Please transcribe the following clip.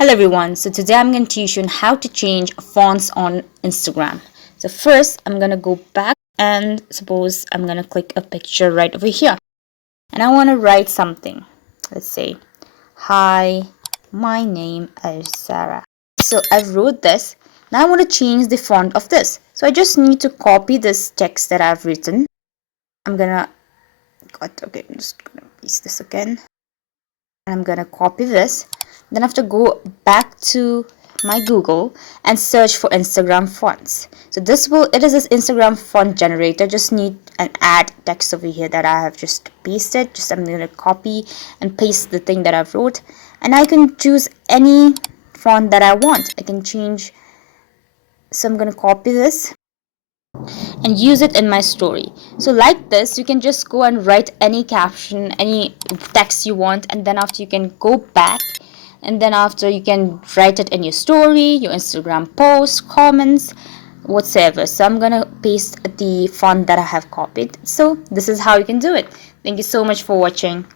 Hello everyone, so today I'm going to teach you how to change fonts on Instagram. So first I'm going to go back and suppose I'm going to click a picture right over here and I want to write something. Let's say, hi, my name is Sarah. So I've wrote this. Now I want to change the font of this. So I just need to copy this text that I've written. I'm just going to paste this again. I'm gonna copy this. Then I have to go back to my Google and search for Instagram fonts. So it is this Instagram font generator. Just need an add text over here that I have just pasted. I'm gonna copy and paste the thing that I've wrote, and I can choose any font that I want. I can change. So I'm gonna copy this and use it in my story. So like this, you can just go and write any caption, any text you want, and then after you can go back, and then after you can write it in your story, your Instagram post, comments, whatsoever. So I'm gonna paste the font that I have copied. So this is how you can do it. Thank you so much for watching.